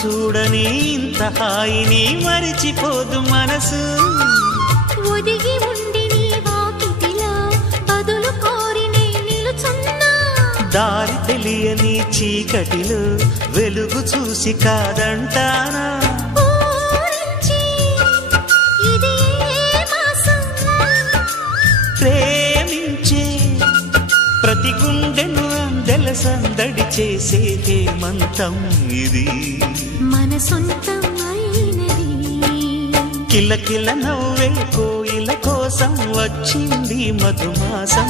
చూడని ఇంత హాయిని మరిచిపోదు మనసు ఒదిగి ఉండి నీ వాకిటిలో బదులు కోరి నే నిలుచున్నా దారి తెలియని చీకటిలో వెలుగు చూసి కాదంటానా ఊరించి ఇది ఏ మాసం ప్రేమించే ప్రతి గుండెను అందెల సందడి చేసే హేమంతం ఇది మన సొంతం అయినది కిలకిల నవ్వే కోయిల కోసం వచ్చింది మధుమాసం